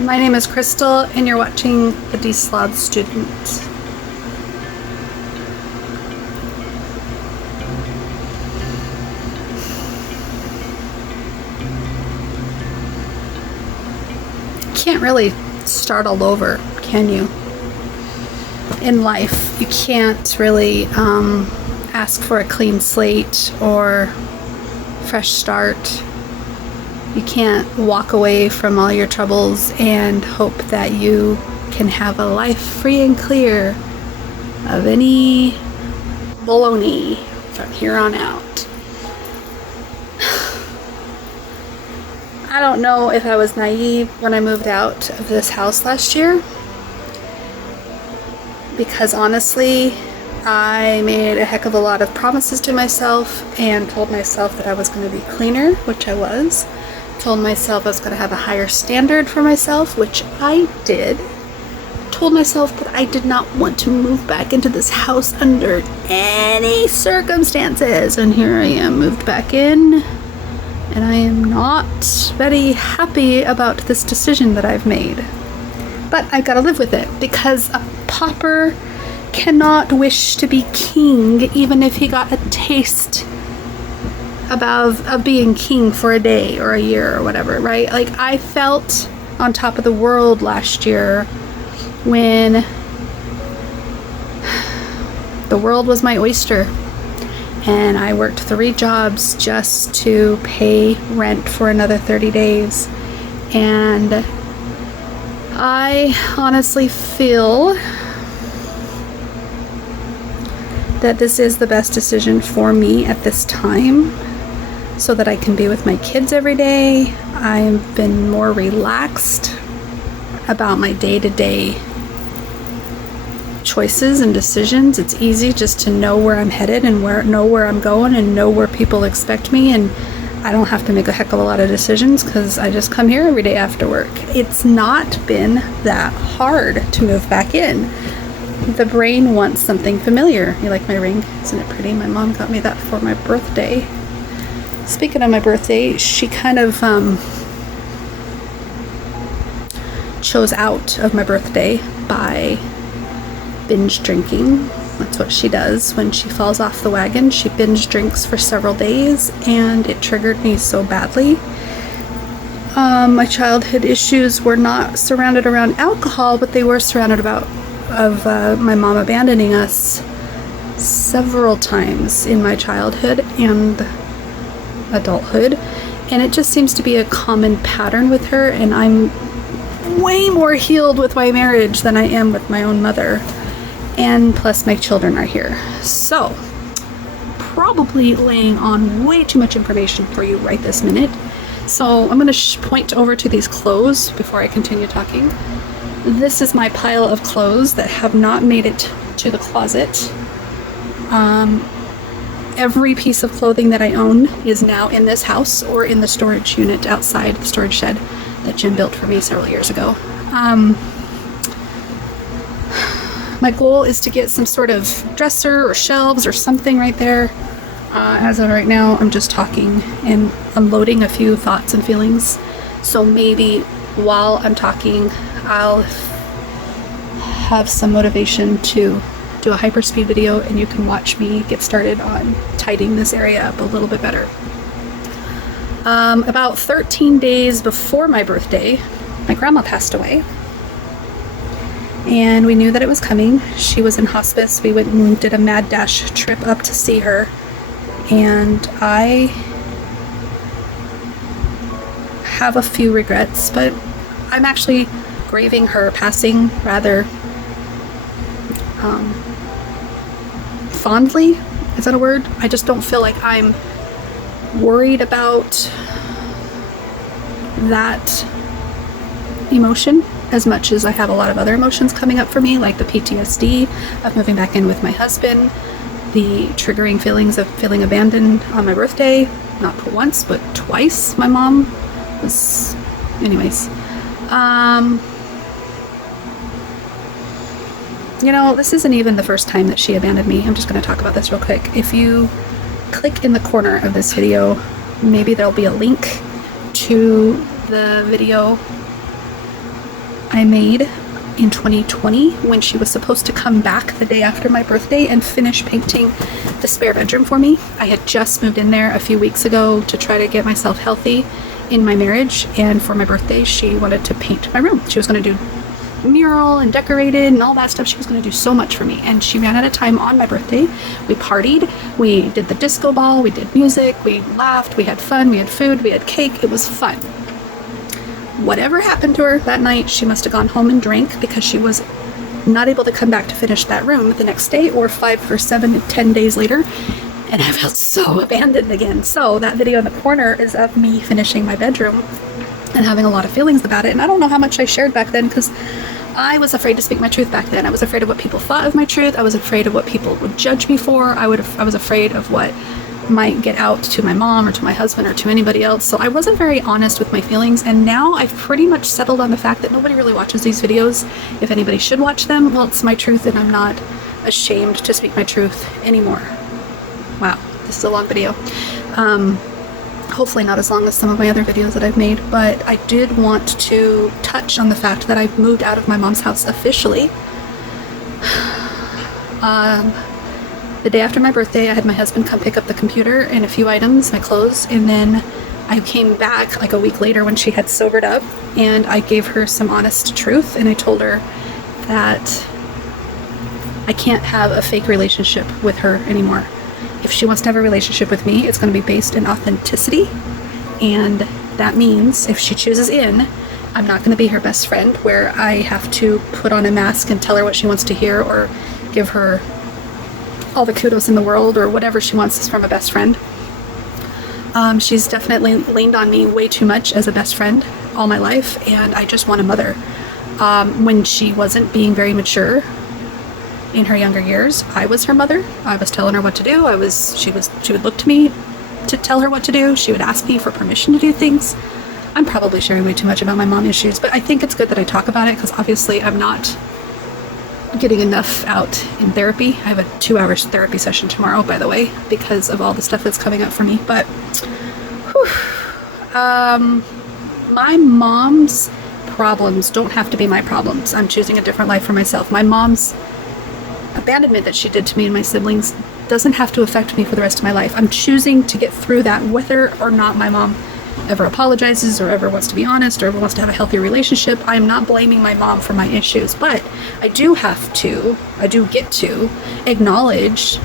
My name is Crystal, and you're watching the Deslob student. Can't really start all over, can you? In life, you can't really ask for a clean slate or fresh start. You can't walk away from all your troubles and hope that you can have a life free and clear of any baloney from here on out. I don't know if I was naive when I moved out of this house last year, because honestly, I made a heck of a lot of promises to myself and told myself that I was going to be cleaner, which I was. Told myself I was going to have a higher standard for myself, which I did. Told myself that I did not want to move back into this house under any circumstances. And here I am, moved back in. And I am not very happy about this decision that I've made. But I've got to live with it, because a pauper cannot wish to be king, even if he got a taste of being king for a day or a year or whatever, right? Like, I felt on top of the world last year when the world was my oyster and I worked 3 jobs just to pay rent for another 30 days. And I honestly feel that this is the best decision for me at this time, so that I can be with my kids every day. I've been more relaxed about my day-to-day choices and decisions. It's easy just to know where I'm headed and know where I'm going and know where people expect me, and I don't have to make a heck of a lot of decisions because I just come here every day after work. It's not been that hard to move back in. The brain wants something familiar. You like my ring? Isn't it pretty? My mom got me that for my birthday. Speaking of my birthday, she kind of chose out of my birthday by binge drinking. That's what she does when she falls off the wagon. She binge drinks for several days, and it triggered me so badly. My childhood issues were not surrounded around alcohol, but they were surrounded about my mom abandoning us several times in my childhood and adulthood, and it just seems to be a common pattern with her, and I'm way more healed with my marriage than I am with my own mother, and plus my children are here. So probably laying on way too much information for you right this minute, so I'm going to point over to these clothes before I continue talking. This is my pile of clothes that have not made it to the closet. Every piece of clothing that I own is now in this house or in the storage unit outside the storage shed that Jim built for me several years ago. My goal is to get some sort of dresser or shelves or something right there. As of right now, I'm just talking and unloading a few thoughts and feelings. So maybe while I'm talking, I'll have some motivation to do a hyperspeed video, and you can watch me get started on tidying this area up a little bit better. About 13 days before my birthday, my grandma passed away, and we knew that it was coming. She was in hospice. We went and did a mad dash trip up to see her, and I have a few regrets, but I'm actually grieving her passing rather fondly. Is that a word? I just don't feel like I'm worried about that emotion as much as I have a lot of other emotions coming up for me, like the PTSD of moving back in with my husband, the triggering feelings of feeling abandoned on my birthday, not once, but twice. My mom was... Anyways. You know, this isn't even the first time that she abandoned me. I'm just going to talk about this real quick. If you click in the corner of this video, maybe there'll be a link to the video I made in 2020 when she was supposed to come back the day after my birthday and finish painting the spare bedroom for me. I had just moved in there a few weeks ago to try to get myself healthy in my marriage, and for my birthday she wanted to paint my room. She was going to do mural and decorated and all that stuff. She was going to do so much for me, and she ran out of time on my birthday. We partied, we did the disco ball, we did music, we laughed, we had fun, we had food, we had cake. It was fun. Whatever happened to her that night, she must have gone home and drank, because she was not able to come back to finish that room the next day, or 5 or 7 or 10 days later, and I felt so abandoned again. So that video in the corner is of me finishing my bedroom and having a lot of feelings about it. And I don't know how much I shared back then, because I was afraid to speak my truth back then. I was afraid of what people thought of my truth. I was afraid of what people would judge me for. I was afraid of what might get out to my mom or to my husband or to anybody else. So I wasn't very honest with my feelings, and now I've pretty much settled on the fact that nobody really watches these videos. If anybody should watch them, well, it's my truth, and I'm not ashamed to speak my truth anymore. Wow, this is a long video. Hopefully not as long as some of my other videos that I've made, but I did want to touch on the fact that I've moved out of my mom's house officially. The day after my birthday, I had my husband come pick up the computer and a few items, my clothes, and then I came back like a week later when she had sobered up, and I gave her some honest truth, and I told her that I can't have a fake relationship with her anymore. If she wants to have a relationship with me, it's going to be based in authenticity, and that means if she chooses in, I'm not going to be her best friend where I have to put on a mask and tell her what she wants to hear, or give her all the kudos in the world, or whatever she wants from a best friend. She's definitely leaned on me way too much as a best friend all my life, and I just want a mother. When she wasn't being very mature in her younger years, I was her mother. I was telling her what to do. She would look to me to tell her what to do. She would ask me for permission to do things. I'm probably sharing way too much about my mom issues, but I think it's good that I talk about it, because obviously I'm not getting enough out in therapy. I have a 2-hour therapy session tomorrow, by the way, because of all the stuff that's coming up for me. But my mom's problems don't have to be my problems. I'm choosing a different life for myself. My mom's abandonment that she did to me and my siblings doesn't have to affect me for the rest of my life. I'm choosing to get through that, whether or not my mom ever apologizes, or ever wants to be honest, or ever wants to have a healthy relationship. I'm not blaming my mom for my issues, but I do get to acknowledge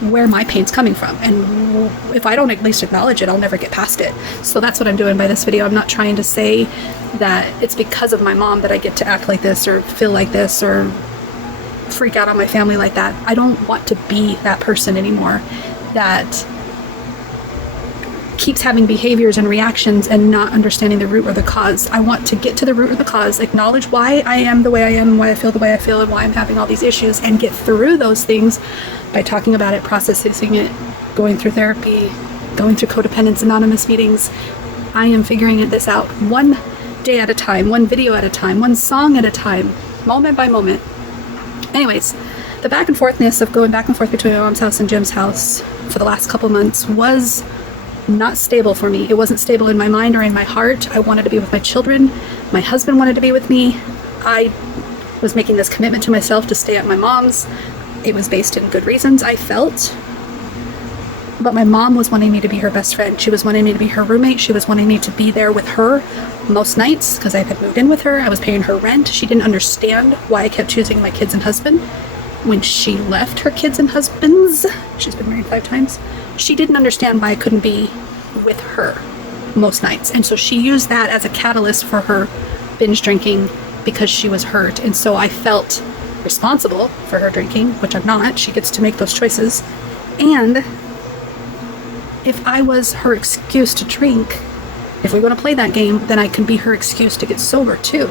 where my pain's coming from, and if I don't at least acknowledge it, I'll never get past it. So that's what I'm doing by this video. I'm not trying to say that it's because of my mom that I get to act like this, or feel like this, or freak out on my family like that. I don't want to be that person anymore that keeps having behaviors and reactions and not understanding the root or the cause. I want to get to the root or the cause, acknowledge why I am the way I am, why I feel the way I feel, and why I'm having all these issues, and get through those things by talking about it, processing it, going through therapy, going through Codependence Anonymous meetings. I am figuring this out one day at a time, one video at a time, one song at a time, moment by moment. Anyways, the back and forthness of going back and forth between my mom's house and Jim's house for the last couple months was not stable for me. It wasn't stable in my mind or in my heart. I wanted to be with my children. My husband wanted to be with me. I was making this commitment to myself to stay at my mom's. It was based in good reasons, I felt. But my mom was wanting me to be her best friend. She was wanting me to be her roommate. She was wanting me to be there with her most nights, because I had moved in with her. I was paying her rent. She didn't understand why I kept choosing my kids and husband. When she left her kids and husbands, she's been married 5 times, she didn't understand why I couldn't be with her most nights. And so she used that as a catalyst for her binge drinking, because she was hurt. And so I felt responsible for her drinking, which I'm not. She gets to make those choices. And if I was her excuse to drink, if we want to play that game, then I can be her excuse to get sober too.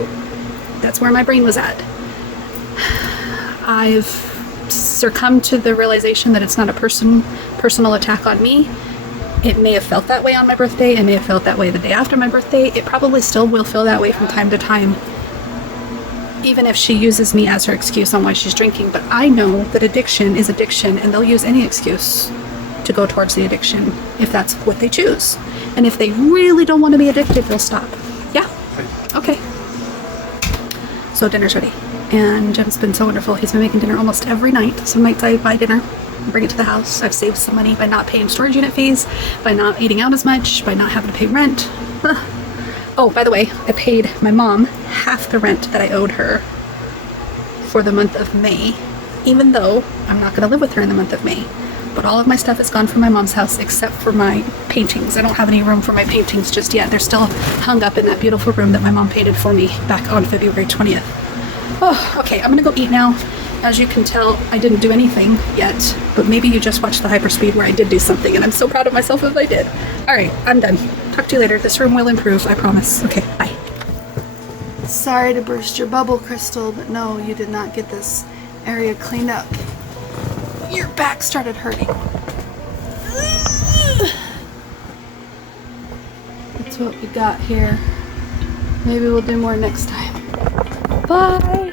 That's where my brain was at. I've succumbed to the realization that it's not a personal attack on me. It may have felt that way on my birthday. It may have felt that way the day after my birthday. It probably still will feel that way from time to time, even if she uses me as her excuse on why she's drinking. But I know that addiction is addiction, and they'll use any excuse to go towards the addiction if that's what they choose. And if they really don't want to be addicted, they'll stop. Yeah? Okay. So dinner's ready. And Jim's been so wonderful. He's been making dinner almost every night. Some nights I buy dinner, bring it to the house. I've saved some money by not paying storage unit fees, by not eating out as much, by not having to pay rent. Oh, by the way, I paid my mom half the rent that I owed her for the month of May, even though I'm not going to live with her in the month of May. But all of my stuff is gone from my mom's house except for my paintings. I don't have any room for my paintings just yet. They're still hung up in that beautiful room that my mom painted for me back on February 20th. Oh, okay, I'm gonna go eat now. As you can tell, I didn't do anything yet, but maybe you just watched the hyperspeed where I did do something, and I'm so proud of myself if I did. All right, I'm done. Talk to you later. This room will improve, I promise. Okay, bye. Sorry to burst your bubble, Crystal, but no, you did not get this area cleaned up. Your back started hurting. That's what we got here. Maybe we'll do more next time. Bye!